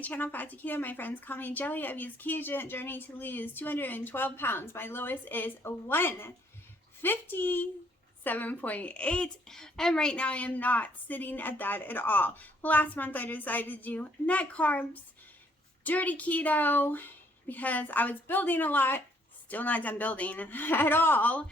my channel, Fat to Keto. My friends call me Jelly. I've used ketogenic journey to lose 212 pounds. My lowest is 157.8, and right now I am not sitting at that at all. Last month I decided to do net carbs, dirty keto, because I was building a lot. Still not done building at all.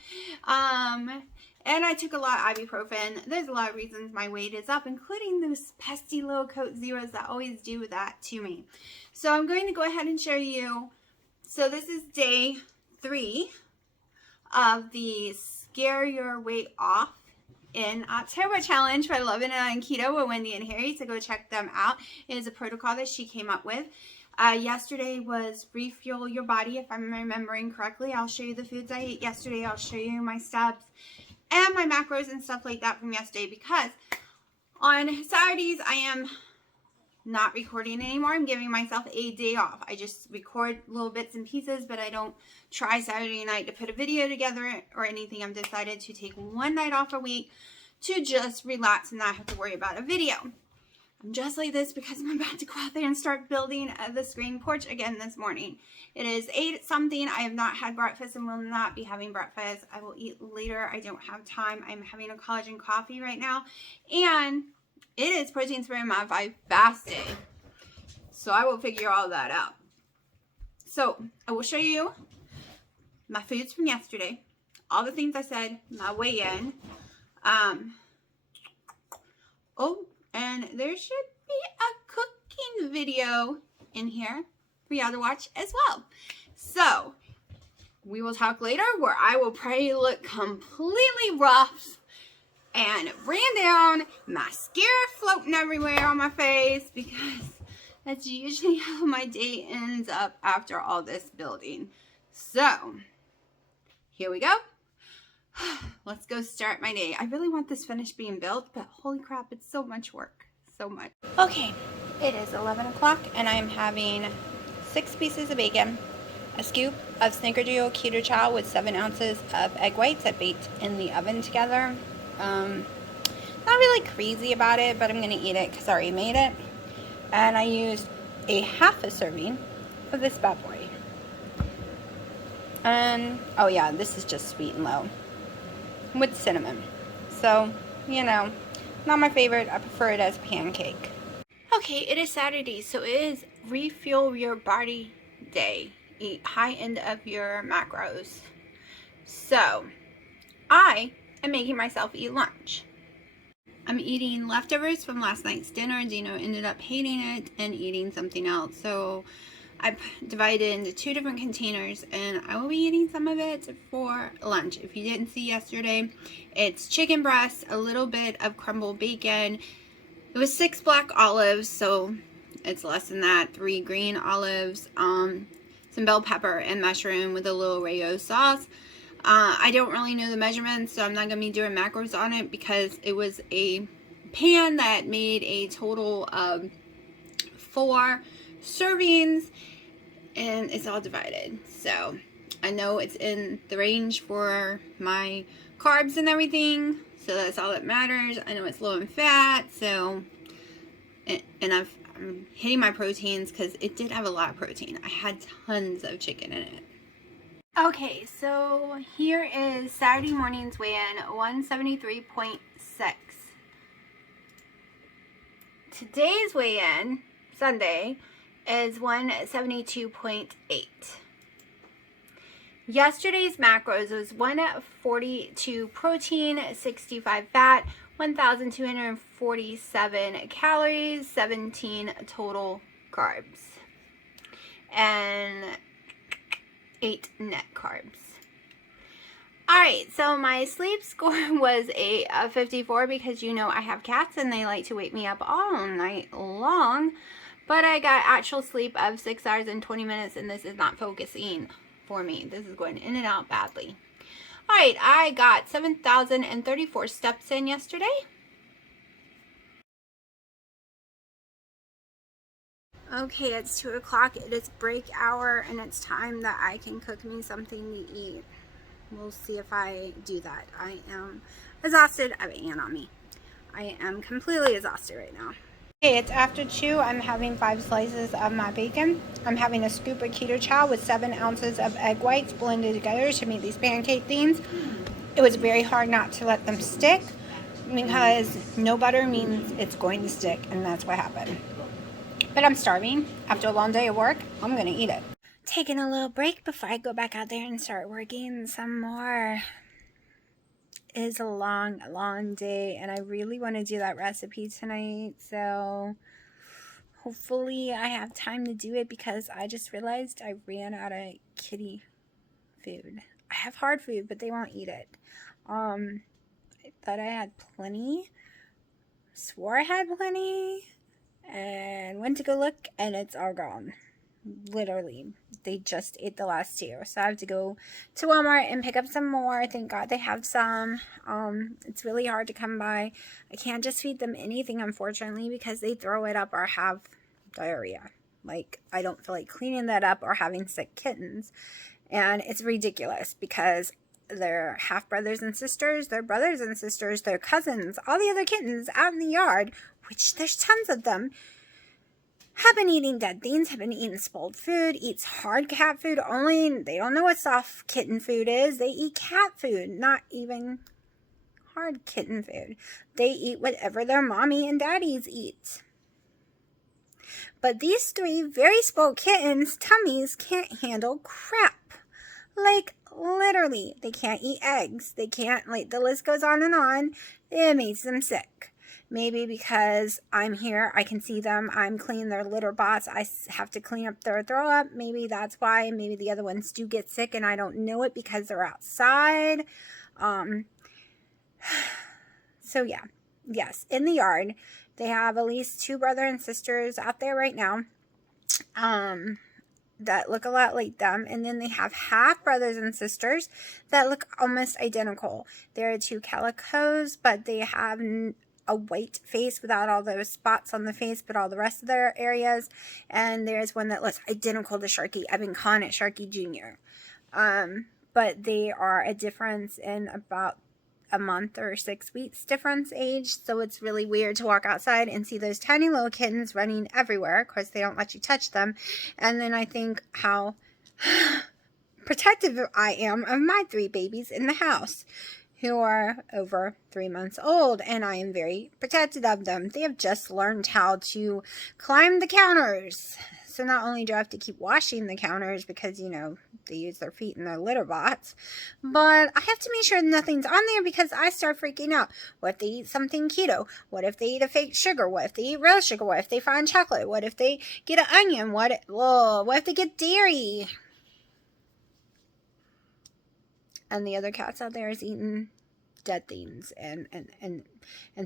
And I took a lot of ibuprofen. There's a lot of reasons my weight is up, including those pesky little Coke Zeros that always do that to me. So I'm going to go ahead and show you. So this is day 3 of the Scare Your Weight Off in October challenge by It On Keto with Wendy and Harry. So go check them out. It is a protocol that she came up with. Yesterday was refuel your body, if I'm remembering correctly. I'll show you the foods I ate yesterday. I'll show you my steps and my macros and stuff like that from yesterday, because on Saturdays I am not recording anymore. I'm giving myself a day off. I just record little bits and pieces, but I don't try Saturday night to put a video together or anything. I've decided to take one night off a week to just relax and not have to worry about a video. I'm just like this because I'm about to go out there and start building the screen porch again this morning. It is 8 something. I have not had breakfast and will not be having breakfast. I will eat later. I don't have time. I'm having a collagen coffee right now. And it is protein spray modified fasting. So I will figure all that out. So I will show you my foods from yesterday. All the things I said, my weigh-in. And there should be a cooking video in here for y'all to watch as well. So we will talk later, where I will probably look completely rough and ran down, mascara floating everywhere on my face, because that's usually how my day ends up after all this building. So here we go. Let's go start my day. I really want this finished being built, but holy crap, it's so much work. So much. Okay, it is 11 o'clock and I'm having 6 pieces of bacon, a scoop of Snickerdoodle Keto Chow with 7 ounces of egg whites I baked in the oven together. Not really crazy about it, but I'm going to eat it because I already made it. And I used a half a serving of this bad boy. And, oh yeah, this is just sweet and low with cinnamon. So, you know, not my favorite. I prefer it as a pancake. Okay, it is Saturday, so it is refuel your body day. Eat high end of your macros. So, I am making myself eat lunch. I'm eating leftovers from last night's dinner. Dino ended up hating it and eating something else. So I divided it into 2 different containers, and I will be eating some of it for lunch. If you didn't see yesterday, it's chicken breast, a little bit of crumbled bacon. It was 6 black olives, so it's less than that. 3 green olives, some bell pepper and mushroom with a little Rayo sauce. I don't really know the measurements, so I'm not going to be doing macros on it, because it was a pan that made a total of 4 servings, and it's all divided. So I know it's in the range for my carbs and everything, so that's all that matters. I know it's low in fat, so, and I'm hitting my proteins because it did have a lot of protein. I had tons of chicken in it. Okay, so here is Saturday morning's weigh-in, 173.6. Today's weigh-in, Sunday, is 172.8. Yesterday's macros was 142 protein, 65 fat, 1,247 calories, 17 total carbs, and 8 net carbs. Alright, so my sleep score was a 54, because you know I have cats and they like to wake me up all night long. But I got actual sleep of 6 hours and 20 minutes, and this is not focusing for me. This is going in and out badly. Alright, I got 7,034 steps in yesterday. Okay, it's 2 o'clock. It is break hour, and it's time that I can cook me something to eat. We'll see if I do that. I am exhausted. I have an ant on me. I am completely exhausted right now. Hey, it's after 2. I'm having 5 slices of my bacon. I'm having a scoop of keto chow with 7 ounces of egg whites blended together to make these pancake things. It was very hard not to let them stick because no butter means it's going to stick, and that's what happened. But I'm starving. After a long day of work, I'm going to eat it. Taking a little break before I go back out there and start working some more. It is a long day, and I really want to do that recipe tonight, so hopefully I have time to do it because I just realized I ran out of kitty food. I have hard food, but they won't eat it. I thought I had plenty, swore I had plenty, and went to go look, and it's all gone. Literally, they just ate the last 2, so I have to go to Walmart and pick up some more. Thank God they have some. It's really hard to come by. I can't just feed them anything, unfortunately, because they throw it up or have diarrhea. Like, I don't feel like cleaning that up or having sick kittens, and it's ridiculous because they're half brothers and sisters, they're brothers and sisters, they're cousins, all the other kittens out in the yard, which there's tons of them, have been eating dead things, have been eating spoiled food, eats hard cat food only. They don't know what soft kitten food is. They eat cat food, not even hard kitten food. They eat whatever their mommy and daddies eat. But these 3 very spoiled kittens' tummies can't handle crap. Like, literally, they can't eat eggs. They can't, like, the list goes on and on. It makes them sick. Maybe because I'm here, I can see them, I'm cleaning their litter box, I have to clean up their throw up. Maybe that's why. Maybe the other ones do get sick and I don't know it because they're outside. So yeah, yes, in the yard, they have at least 2 brothers and sisters out there right now that look a lot like them, and then they have half brothers and sisters that look almost identical. There are 2 calicos, but they have a white face without all those spots on the face, but all the rest of their areas. And there's one that looks identical to Sharky. I've been calling it Sharky Jr. But they are a difference in about a month or 6 weeks difference age. So it's really weird to walk outside and see those tiny little kittens running everywhere. Of course, they don't let you touch them. And then I think how protective I am of my 3 babies in the house, who are over 3 months old, and I am very protective of them. They have just learned how to climb the counters. So not only do I have to keep washing the counters because, you know, they use their feet in their litter box, but I have to make sure nothing's on there because I start freaking out. What if they eat something keto? What if they eat a fake sugar? What if they eat real sugar? What if they find chocolate? What if they get an onion? What if they get dairy? And the other cats out there is eating dead things and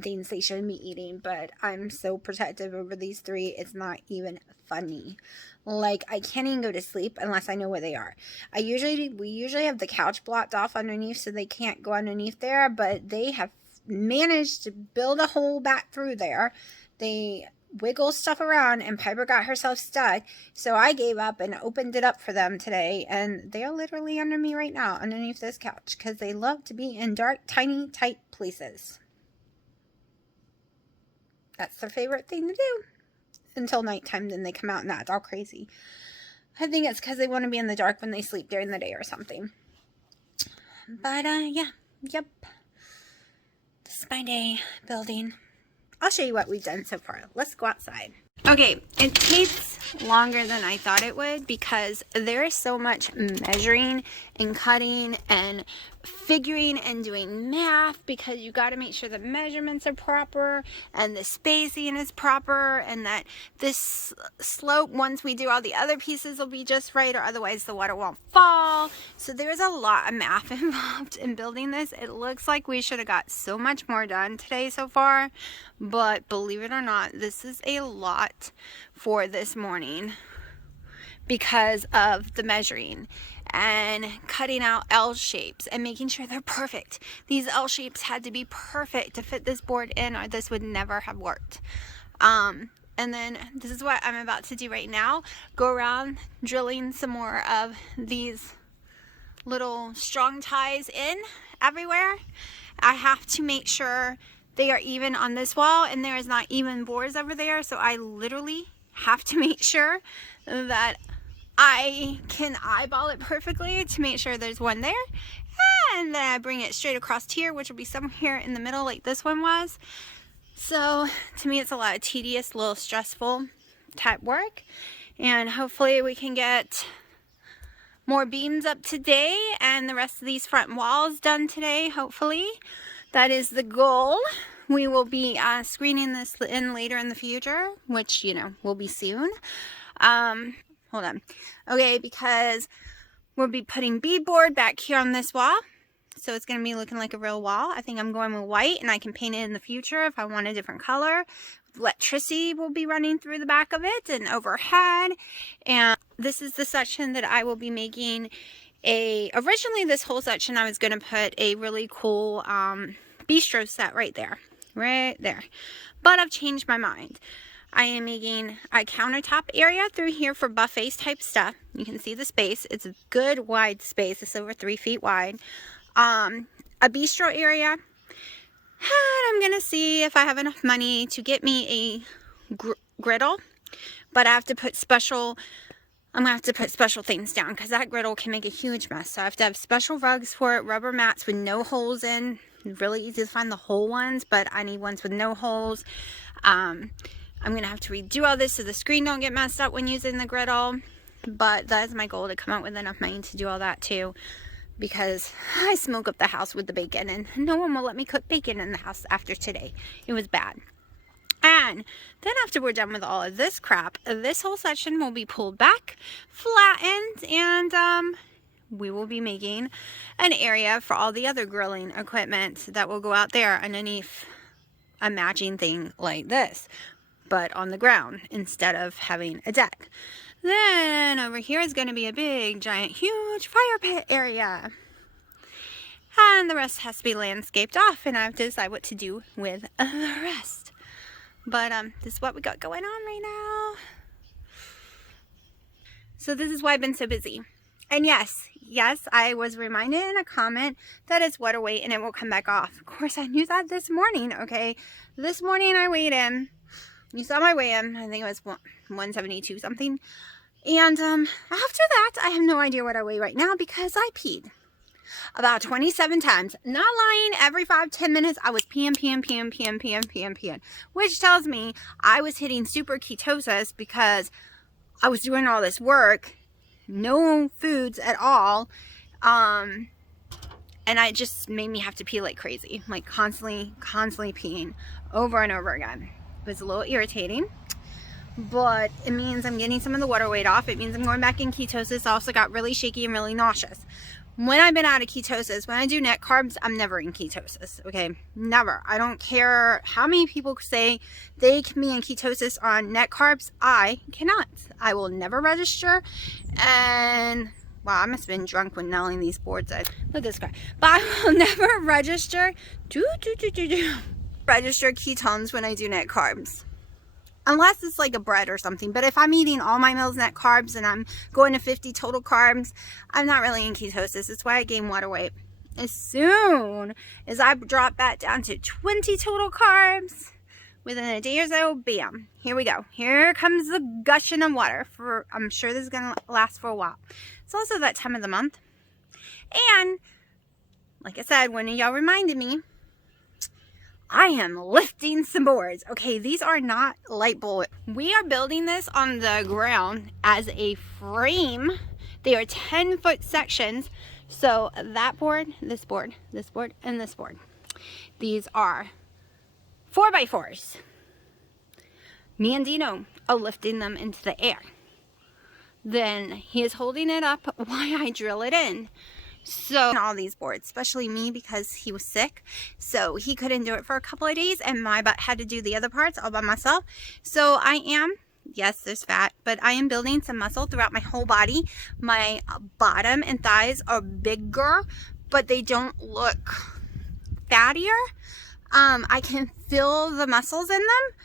things they shouldn't be eating. But I'm so protective over these 3, it's not even funny. Like, I can't even go to sleep unless I know where they are. We usually have the couch blocked off underneath so they can't go underneath there, but they have managed to build a hole back through there. They wiggle stuff around, and Piper got herself stuck, so I gave up and opened it up for them today, and they're literally under me right now, underneath this couch, because they love to be in dark, tiny, tight places. That's their favorite thing to do. Until nighttime, then they come out and that's all crazy. I think it's because they want to be in the dark when they sleep during the day or something. But, yep. This is my day building. I'll show you what we've done so far. Let's go outside. Okay, it takes longer than I thought it would because there is so much measuring and cutting and figuring and doing math because you got to make sure the measurements are proper and the spacing is proper and that this slope, once we do all the other pieces, will be just right, or otherwise the water won't fall. So there's a lot of math involved in building this. It looks like we should have got so much more done today so far, but believe it or not, this is a lot for this morning because of the measuring and cutting out L shapes and making sure they're perfect. These L shapes had to be perfect to fit this board in, or this would never have worked. And then this is what I'm about to do right now. Go around drilling some more of these little strong ties in everywhere. I have to make sure they are even on this wall, and there is not even boards over there. So I literally have to make sure that I can eyeball it perfectly to make sure there's one there. And then I bring it straight across here, which will be somewhere in the middle like this one was. So to me, it's a lot of tedious, little stressful type work. And hopefully we can get more beams up today and the rest of these front walls done today, hopefully. That is the goal. We will be screening this in later in the future, which, you know, will be soon. Hold on. Okay, because we'll be putting beadboard back here on this wall. So it's going to be looking like a real wall. I think I'm going with white, and I can paint it in the future if I want a different color. Electricity will be running through the back of it and overhead. And this is the section that I will be making originally this whole section I was going to put a really cool bistro set right there. But I've changed my mind. I am making a countertop area through here for buffets type stuff. You can see the space. It's a good wide space. It's over 3 feet wide. A bistro area. And I'm going to see if I have enough money to get me a griddle. But I have to put special things down because that griddle can make a huge mess. So I have to have special rugs for it, rubber mats with no holes in. Really easy to find the whole ones, but I need ones with no holes. I'm going to have to redo all this so the screen don't get messed up when using the griddle. But that is my goal, to come up with enough money to do all that too. Because I smoke up the house with the bacon, and no one will let me cook bacon in the house after today. It was bad. And then after we're done with all of this crap, this whole section will be pulled back, flattened, and we will be making an area for all the other grilling equipment that will go out there underneath a matching thing like this, but on the ground instead of having a deck. Then over here is going to be a big, giant, huge fire pit area. And the rest has to be landscaped off, and I have to decide what to do with the rest. But this is what we got going on right now. So this is why I've been so busy. And yes, I was reminded in a comment that it's water weight and it will come back off. Of course, I knew that this morning, okay? This morning I weighed in. You saw my weigh-in. I think it was 172 something. And after that, I have no idea what I weigh right now because I peed about 27 times. Not lying, every 5-10 minutes, I was peeing. Which tells me I was hitting super ketosis because I was doing all this work. No foods at all. And it just made me have to pee like crazy. Like constantly peeing over and over again. It was a little irritating. But it means I'm getting some of the water weight off. It means I'm going back in ketosis. I also got really shaky and really nauseous. When I've been out of ketosis, when I do net carbs, I'm never in ketosis, okay? Never. I don't care how many people say they can be in ketosis on net carbs. I cannot. I will never register. And, wow, I must have been drunk when nailing these boards. Look at this guy. But I will never register, register ketones when I do net carbs. Unless it's like a bread or something. But if I'm eating all my meals net carbs and I'm going to 50 total carbs, I'm not really in ketosis. It's why I gain water weight. As soon as I drop that down to 20 total carbs, within a day or so, bam, here we go. Here comes the gushing of water. I'm sure this is going to last for a while. It's also that time of the month. And, like I said, one of y'all reminded me, I am lifting some boards. Okay, these are not light bullet. We are building this on the ground as a frame. They are 10-foot sections. So that board, this board, this board, and this board. These are 4x4s. Me and Dino are lifting them into the air. Then he is holding it up while I drill it in. So all these boards, especially me because he was sick, so he couldn't do it for a couple of days, and my butt had to do the other parts all by myself. So I am, yes, there's fat, but I am building some muscle throughout my whole body. My bottom and thighs are bigger, but they don't look fattier. I can feel the muscles in them.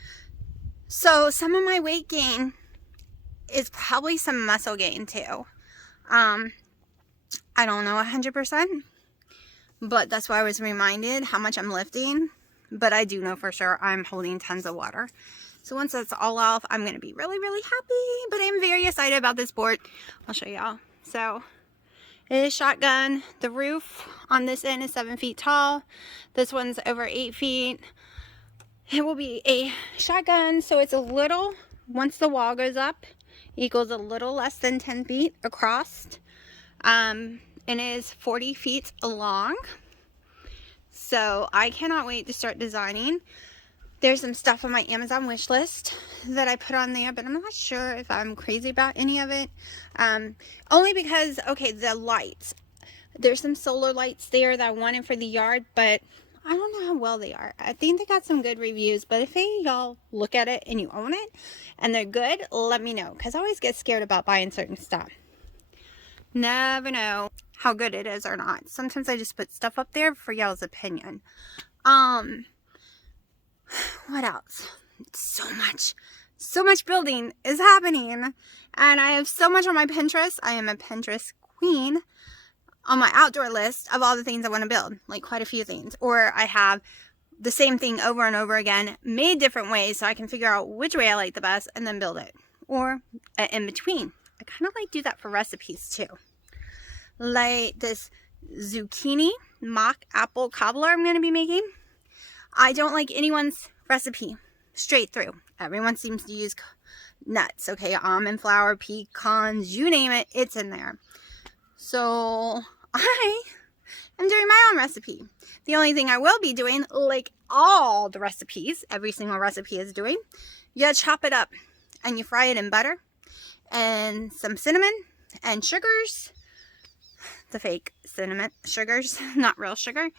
So some of my weight gain is probably some muscle gain too. I don't know 100%, but that's why I was reminded how much I'm lifting. but I do know for sure I'm holding tons of water. So once that's all off, I'm going to be really, really happy. But I'm very excited about this board. I'll show y'all. So it is shotgun. The roof on this end is 7 feet tall. This one's over 8 feet. It will be a shotgun, so it's a little, once the wall goes up, equals a little less than 10 feet across. And it is 40 feet long. So I cannot wait to start designing. There's some stuff on my Amazon wish list that I put on there, but I'm not sure if I'm crazy about any of it. Only because, okay, the lights. There's some solar lights there that I wanted for the yard, but I don't know how well they are. I think they got some good reviews, but if any of y'all look at it and you own it and they're good, let me know, because I always get scared about buying certain stuff. Never know how good it is or not. Sometimes I just put stuff up there for y'all's opinion. What else? So much building is happening, and I have so much on my Pinterest. I am a Pinterest queen. On my outdoor list of all the things I want to build, like quite a few things, or I have the same thing over and over again, made different ways, so I can figure out which way I like the best and then build it, or in between. I kind of like do that for recipes too, like this zucchini mock apple cobbler I'm going to be making. I don't like anyone's recipe straight through. Everyone seems to use nuts, okay, almond flour, pecans, you name it, it's in there. So I am doing my own recipe. The only thing I will be doing, like all the recipes, every single recipe is doing, you chop it up and you fry it in butter and some cinnamon and sugars, the fake cinnamon sugars, not real sugar.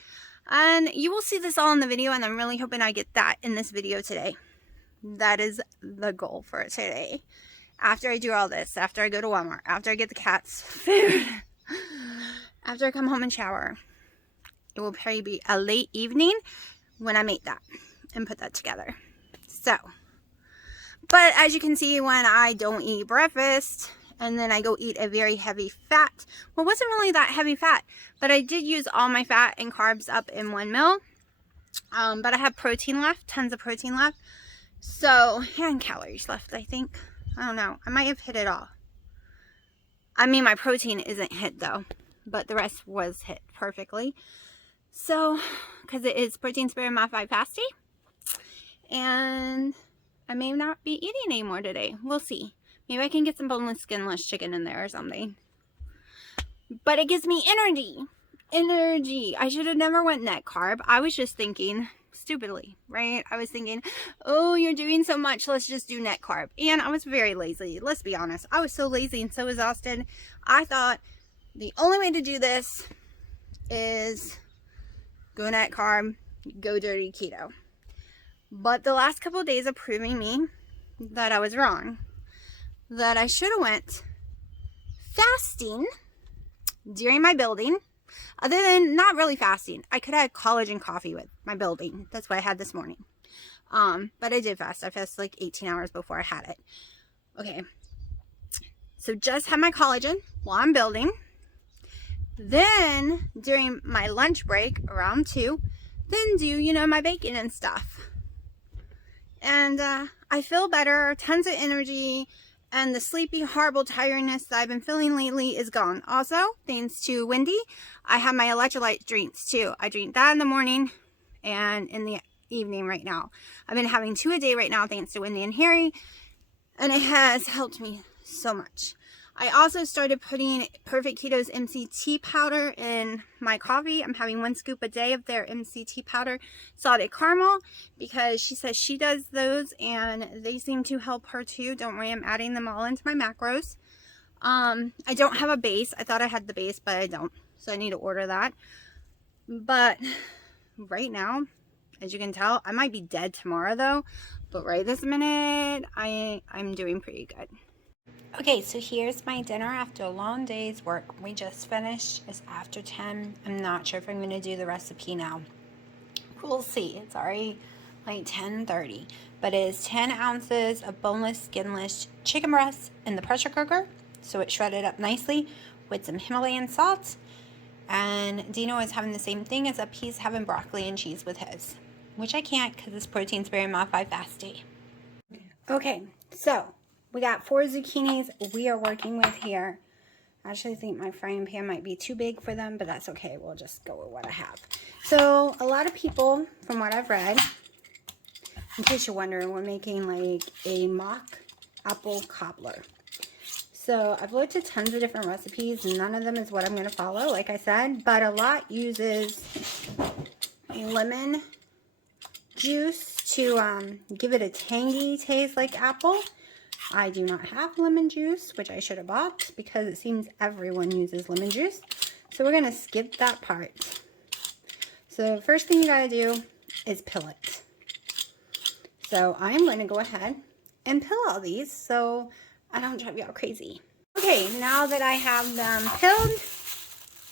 And you will see this all in the video, and I'm really hoping I get that in this video today. That is the goal for today. After I do all this, after I go to Walmart, after I get the cats food, after I come home and shower, it will probably be a late evening when I make that and put that together. So, but as you can see, when I don't eat breakfast and then I go eat a very heavy fat, well, it wasn't really that heavy fat, but I did use all my fat and carbs up in one meal. But I have protein left, tons of protein left. So, and calories left, I think. I don't know. I might have hit it all. I mean, my protein isn't hit though, but the rest was hit perfectly. So, because it is protein sparing modified fasting, and I may not be eating anymore today. We'll see. Maybe I can get some boneless, skinless chicken in there or something. But it gives me energy. Energy. I should have never went net carb. I was just thinking, stupidly, right? I was thinking, oh, you're doing so much, let's just do net carb. And I was very lazy. Let's be honest. I was so lazy and so exhausted. I thought the only way to do this is go net carb, go dirty keto. But the last couple of days are proving me that I was wrong. That I should have went fasting during my building. Other than not really fasting. I could have had collagen coffee with my building. That's what I had this morning. But I did fast. I fasted like 18 hours before I had it. Okay. So just have my collagen while I'm building. Then during my lunch break around 2, then do, you know, my baking and stuff. And I feel better, tons of energy, and the sleepy, horrible tiredness that I've been feeling lately is gone. Also, thanks to Wendy, I have my electrolyte drinks too. I drink that in the morning and in the evening right now. I've been having 2 a day right now thanks to Wendy and Harry, and it has helped me so much. I also started putting Perfect Keto's MCT powder in my coffee. I'm having 1 scoop a day of their MCT powder salted caramel because she says she does those and they seem to help her too. Don't worry, I'm adding them all into my macros. I don't have a base. I thought I had the base, but I don't. So I need to order that. But right now, as you can tell, I might be dead tomorrow though. But right this minute, I'm doing pretty good. Okay, so here's my dinner after a long day's work. We just finished. It's after 10. I'm not sure if I'm going to do the recipe now. We'll see. It's already like 10:30. But it is 10 ounces of boneless, skinless chicken breast in the pressure cooker. So it's shredded up nicely with some Himalayan salt. And Dino is having the same thing as up. He's having broccoli and cheese with his. which I can't because this protein's very modified fasting. Okay, so we got 4 zucchinis we are working with here. I actually think my frying pan might be too big for them, but that's okay. We'll just go with what I have. So a lot of people, from what I've read, in case you're wondering, we're making like a mock apple cobbler. So I've looked at tons of different recipes. None of them is what I'm going to follow, like I said, but a lot uses lemon juice to give it a tangy taste like apple. I do not have lemon juice, which I should have bought because it seems everyone uses lemon juice. So we're going to skip that part. So the first thing you got to do is pill it. So I'm going to go ahead and pill all these so I don't drive you all crazy. Okay, now that I have them pilled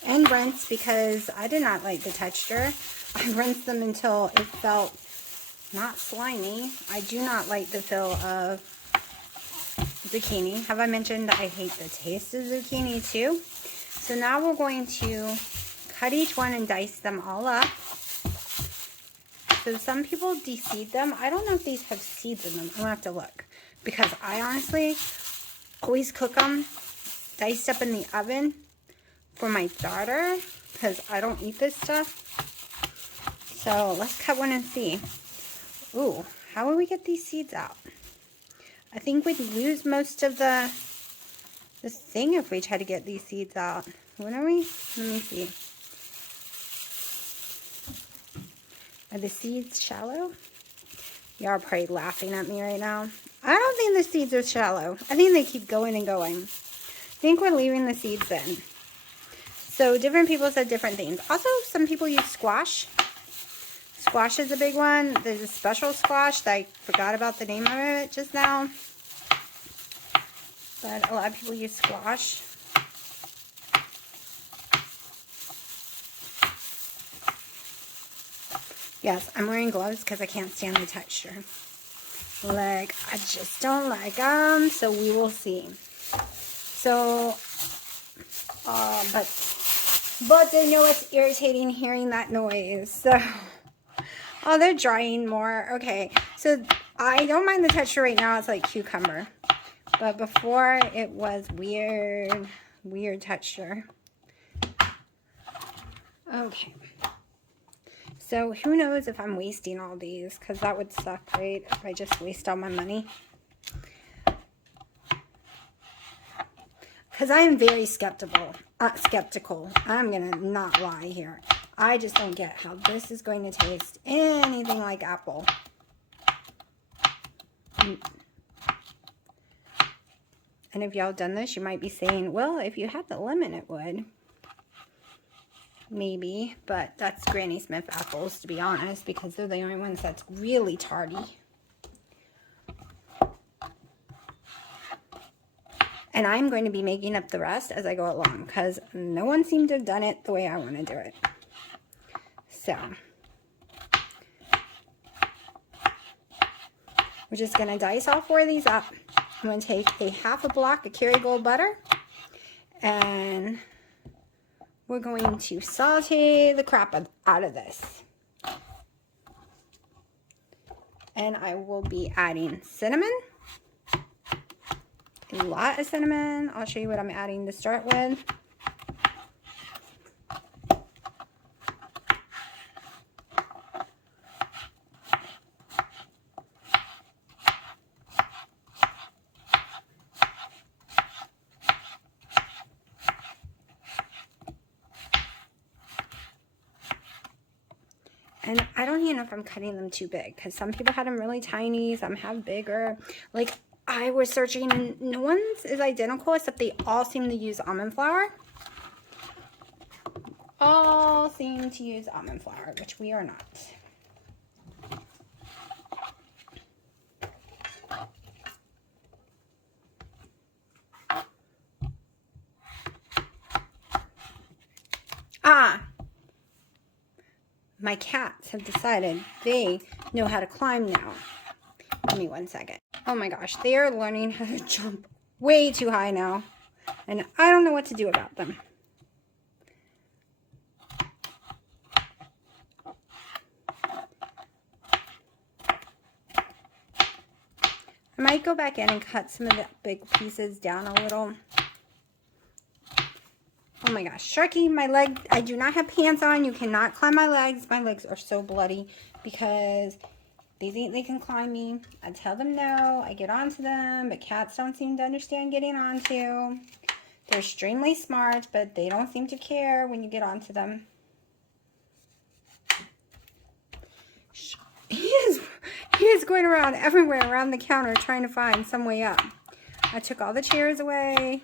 and rinsed, because I did not like the texture, I rinsed them until it felt not slimy. I do not like the feel of zucchini. Have I mentioned I hate the taste of zucchini too? So now we're going to cut each one and dice them all up. So some people de-seed them. I don't know if these have seeds in them. I'm going to have to look. Because I honestly always cook them diced up in the oven for my daughter. Because I don't eat this stuff. So let's cut one and see. Ooh, how will we get these seeds out? I think we'd lose most of this thing if we try to get these seeds out. Wouldn't we? Let me see. Are the seeds shallow? Y'all are probably laughing at me right now. I don't think the seeds are shallow. I think they keep going and going. I think we're leaving the seeds in. So different people said different things. Also, some people use squash. Squash is a big one. There's a special squash that I forgot about the name of it just now. But a lot of people use squash. Yes, I'm wearing gloves because I can't stand the texture. Like, I just don't like them, so we will see. So, but I know it's irritating hearing that noise, so... Oh, they're drying more. Okay, so I don't mind the texture right now. It's like cucumber. But before, it was weird texture. Okay. So who knows if I'm wasting all these, because that would suck, right? If I just waste all my money. Because I am very skeptical. I'm going to not lie here. I just don't get how this is going to taste anything like apple. And if y'all done this, you might be saying, well, if you had the lemon, it would. Maybe, but that's Granny Smith apples, to be honest, because they're the only ones that's really tardy. And I'm going to be making up the rest as I go along, because no one seemed to have done it the way I want to do it. So, we're just going to dice all 4 of these up. I'm going to take a half a block of Kerrygold butter, and we're going to saute the crap out of this. And I will be adding cinnamon. A lot of cinnamon. I'll show you what I'm adding to start with. And I don't even know if I'm cutting them too big, because some people had them really tiny, some have bigger. Like, I was searching and no one's is identical, except they all seem to use almond flour. All seem to use almond flour, which we are not. My cats have decided they know how to climb now. Give me 1 second. Oh my gosh, they are learning how to jump way too high now. And I don't know what to do about them. I might go back in and cut some of the big pieces down a little. Oh my gosh, Sharky, my leg, I do not have pants on. You cannot climb my legs. My legs are so bloody because they think they can climb me. I tell them no, I get onto them, but cats don't seem to understand getting onto. They're extremely smart, but they don't seem to care when you get onto them. He is going around everywhere around the counter trying to find some way up. I took all the chairs away,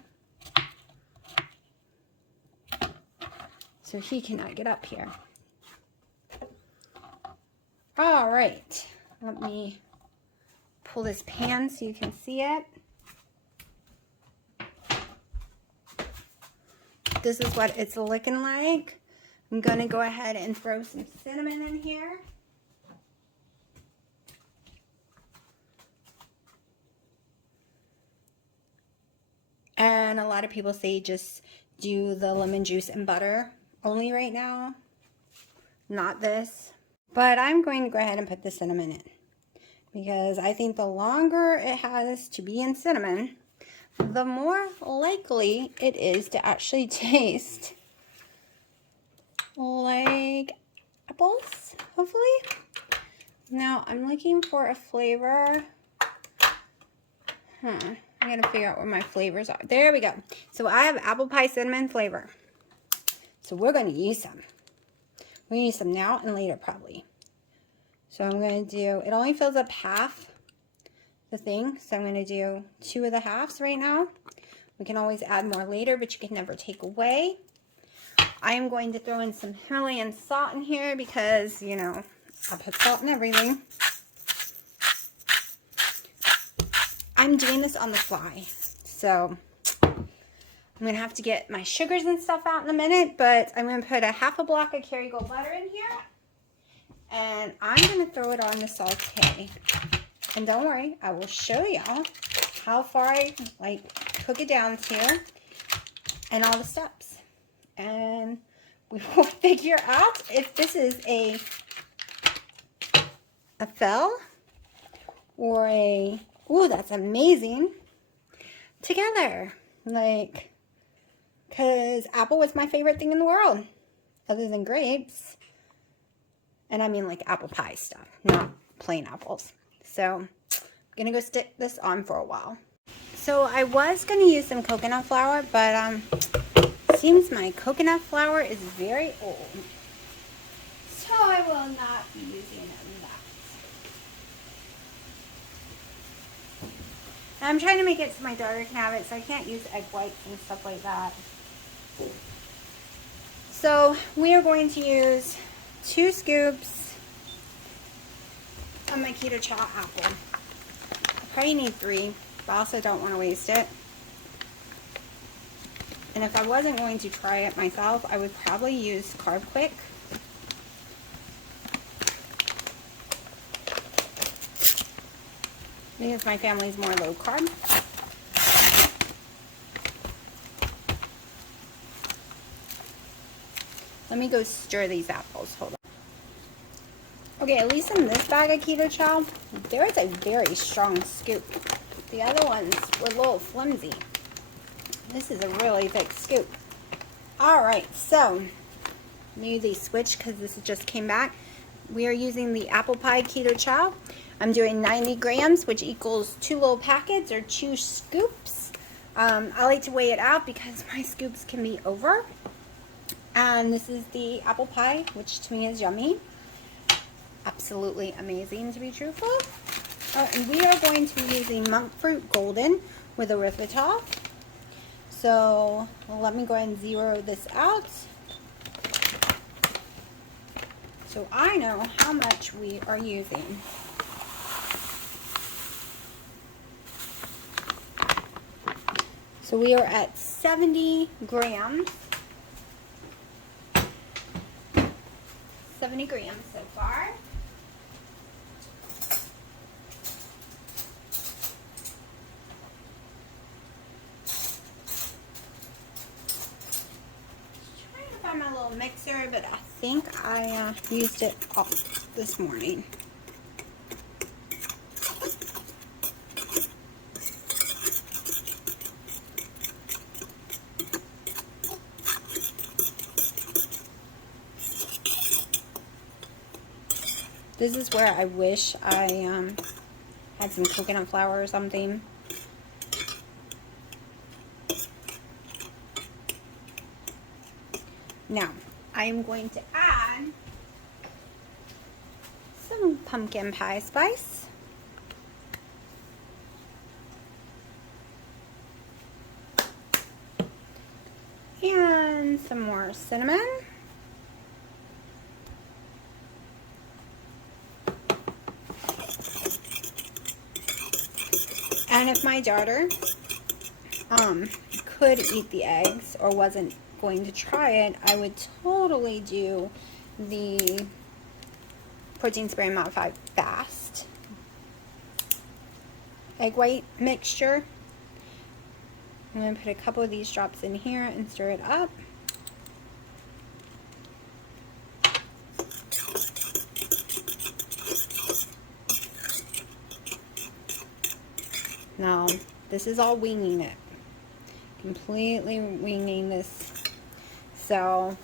so he cannot get up here. All right, let me pull this pan so you can see it. This is what it's looking like. I'm gonna go ahead and throw some cinnamon in here. And a lot of people say just do the lemon juice and butter only right now, not this. But I'm going to go ahead and put the cinnamon in because I think the longer it has to be in cinnamon, the more likely it is to actually taste like apples, hopefully. Now I'm looking for a flavor. I gotta figure out where my flavors are. There we go. So I have apple pie cinnamon flavor. So we're gonna use some. We're gonna use some now and later probably. So I'm gonna do, it only fills up half the thing. So I'm gonna do 2 of the halves right now. We can always add more later, but you can never take away. I am going to throw in some Himalayan salt in here because, you know, I put salt in everything. I'm doing this on the fly, so I'm going to have to get my sugars and stuff out in a minute, but I'm going to put a half a block of Kerrygold butter in here, and I'm going to throw it on the saute. And don't worry, I will show y'all how far I cook it down to and all the steps. And we will figure out if this is a fell or a, ooh, that's amazing, together. Like, because apple was my favorite thing in the world, other than grapes. And I mean like apple pie stuff, not plain apples. So I'm going to go stick this on for a while. So I was going to use some coconut flour, but seems my coconut flour is very old. So I will not be using that. And I'm trying to make it so my daughter can have it, so I can't use egg whites and stuff like that. So we are going to use 2 scoops of my keto chow apple. I probably need 3, but I also don't want to waste it. And if I wasn't going to try it myself, I would probably use Carb Quick. Because my family is more low carb. Let me go stir these apples. Hold on. Okay, at least in this bag of keto chow, there is a very strong scoop. The other ones were a little flimsy. This is a really thick scoop. Alright, so maybe switch because this just came back. We are using the apple pie keto chow. I'm doing 90 grams, which equals 2 little packets or 2 scoops. I like to weigh it out because my scoops can be over. And this is the apple pie, which to me is yummy. Absolutely amazing, to be truthful. Oh, and we are going to be using monk fruit golden with erythritol. So let me go ahead and zero this out, so I know how much we are using. So we are at 70 grams. 70 grams so far. Trying to find my little mixer, but I think I used it all this morning. This is where I wish I had some coconut flour or something. Now, I am going to add some pumpkin pie spice. And some more cinnamon. And if my daughter could eat the eggs or wasn't going to try it, I would totally do the protein sparing modified fast egg white mixture. I'm going to put a couple of these drops in here and stir it up. Now, this is all winging it. Completely winging this. So,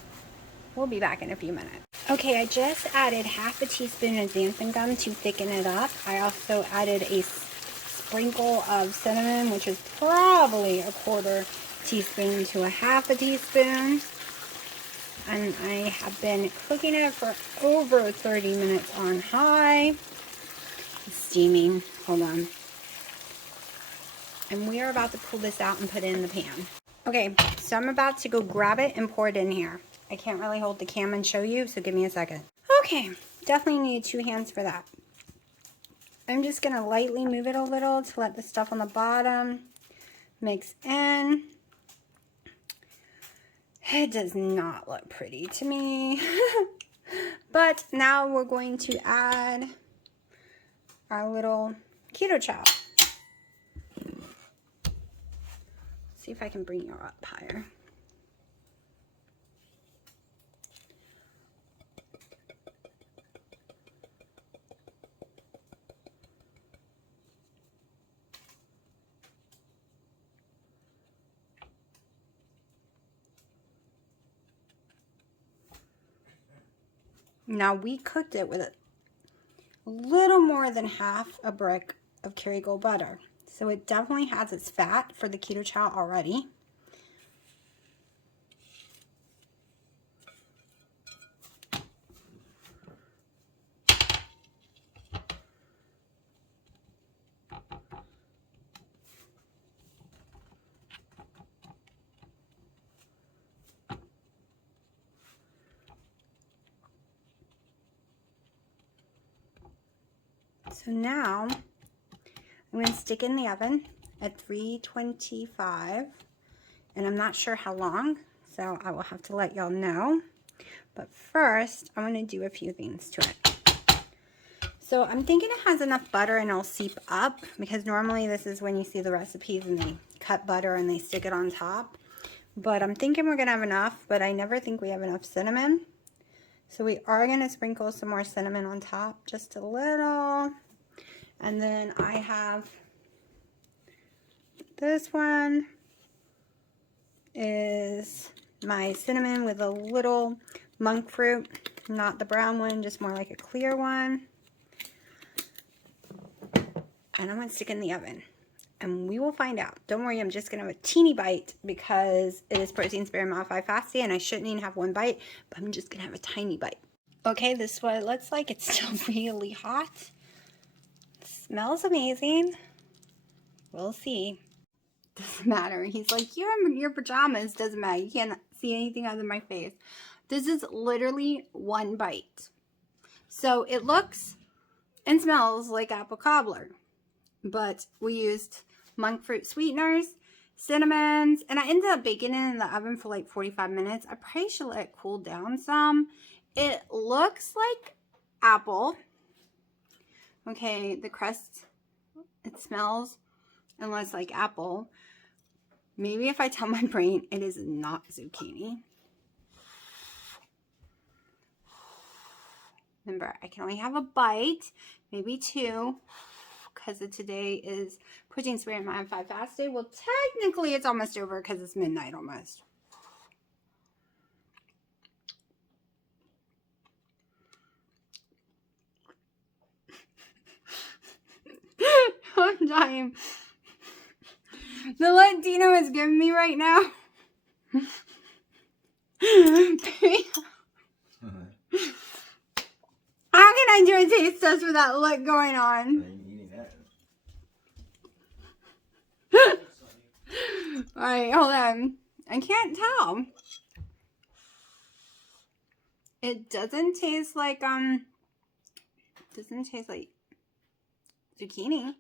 we'll be back in a few minutes. Okay, I just added half a teaspoon of xanthan gum to thicken it up. I also added a sprinkle of cinnamon, which is probably a quarter teaspoon to a half a teaspoon. And I have been cooking it for over 30 minutes on high. It's steaming. Hold on. And we are about to pull this out and put it in the pan. Okay, so I'm about to go grab it and pour it in here. I can't really hold the cam and show you, so give me a second. Okay, definitely need 2 hands for that. I'm just gonna lightly move it a little to let the stuff on the bottom mix in. It does not look pretty to me. But now we're going to add our little keto chow. See if I can bring you up higher. Now we cooked it with a little more than half a brick of Kerrygold butter. So it definitely has its fat for the keto chow already. So now I'm going to stick in the oven at 325, and I'm not sure how long, so I will have to let y'all know. But first, I'm going to do a few things to it. So I'm thinking it has enough butter and it'll seep up, because normally this is when you see the recipes and they cut butter and they stick it on top. But I'm thinking we're going to have enough, but I never think we have enough cinnamon. So we are going to sprinkle some more cinnamon on top, just a little. And then I have this one is my cinnamon with a little monk fruit, not the brown one, just more like a clear one. And I'm going to stick in the oven and we will find out. Don't worry, I'm just going to have a teeny bite because it is protein sparing modified fasting and I shouldn't even have one bite, but I'm just going to have a tiny bite. Okay, this is what it looks like. It's still really hot. Smells amazing. We'll see. Doesn't matter. He's like, you're in your pajamas. Doesn't matter. You can't see anything other than my face. This is literally one bite. So it looks and smells like apple cobbler. But we used monk fruit sweeteners, cinnamons, and I ended up baking it in the oven for like 45 minutes. I probably should let it cool down some. It looks like apple. Okay, the crust, it smells and looks like apple. Maybe if I tell my brain it is not zucchini. Remember, I can only have a bite, maybe 2, because today is protein sparing modified fast day. Well, technically it's almost over because it's midnight almost. dying. The look Dino is giving me right now. How can I do a taste test with that look going on? Alright, hold on. I can't tell. It doesn't taste like zucchini.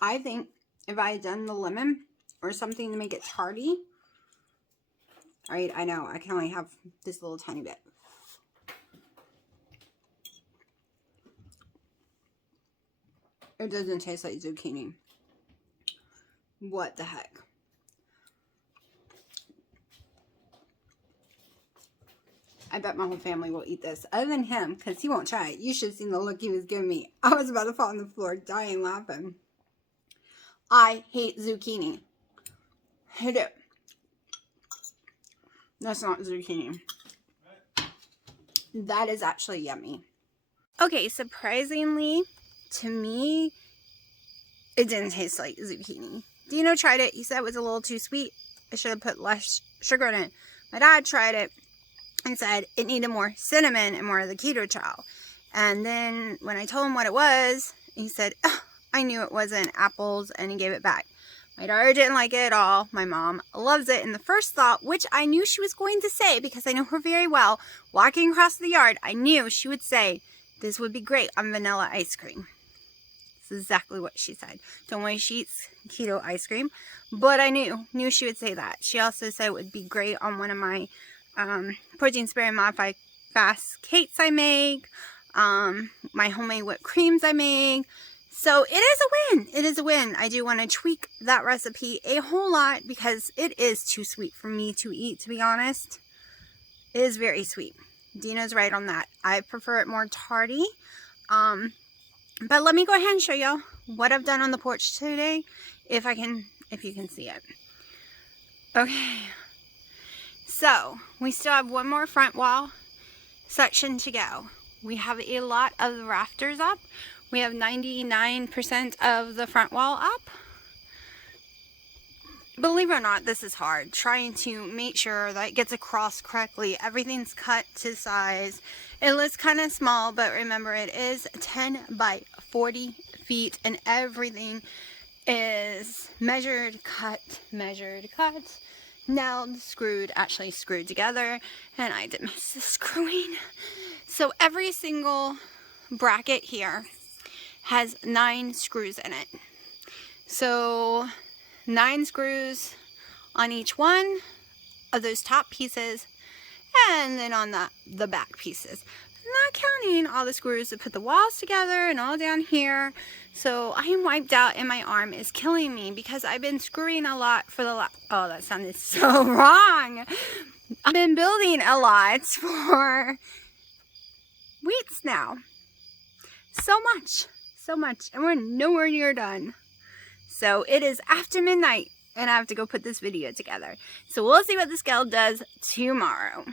I think if I had done the lemon or something to make it tarty. Alright, I know, I can only have this little tiny bit. It doesn't taste like zucchini. What the heck? I bet my whole family will eat this. Other than him, because he won't try it. You should have seen the look he was giving me. I was about to fall on the floor, dying laughing. I hate zucchini. Hate it. That's not zucchini. That is actually yummy. Okay, surprisingly, to me, it didn't taste like zucchini. Dino tried it. He said it was a little too sweet. I should have put less sugar in it. My dad tried it and said it needed more cinnamon and more of the keto chow. And then when I told him what it was, he said, oh, I knew it wasn't apples, and he gave it back. My daughter didn't like it at all. My mom loves it. And the first thought, which I knew she was going to say because I know her very well, walking across the yard, I knew she would say, this would be great on vanilla ice cream. That's exactly what she said. Don't worry, she eats keto ice cream. But I knew she would say that. She also said it would be great on one of my protein sparing modified fast cakes I make, my homemade whipped creams I make. So it is a win. It is a win. I do want to tweak that recipe a whole lot because it is too sweet for me to eat, to be honest. It is very sweet. Dina's right on that. I prefer it more tarty. But let me go ahead and show y'all what I've done on the porch today, if you can see it. Okay. So, we still have one more front wall section to go. We have a lot of the rafters up. We have 99% of the front wall up. Believe it or not, this is hard. Trying to make sure that it gets across correctly. Everything's cut to size. It looks kind of small, but remember it is 10 by 40 feet and everything is measured, cut, nailed, screwed, actually screwed together, and I did miss the screwing. So every single bracket here has 9 screws in it. So 9 screws on each one of those top pieces, and then on the back pieces. Not counting all the screws to put the walls together and all down here. So I am wiped out and my arm is killing me because I've been screwing a lot for the oh, that sounded so wrong. I've been building a lot for weeks now. So much, and we're nowhere near done. So it is after midnight and I have to go put this video together. So we'll see what the scale does tomorrow.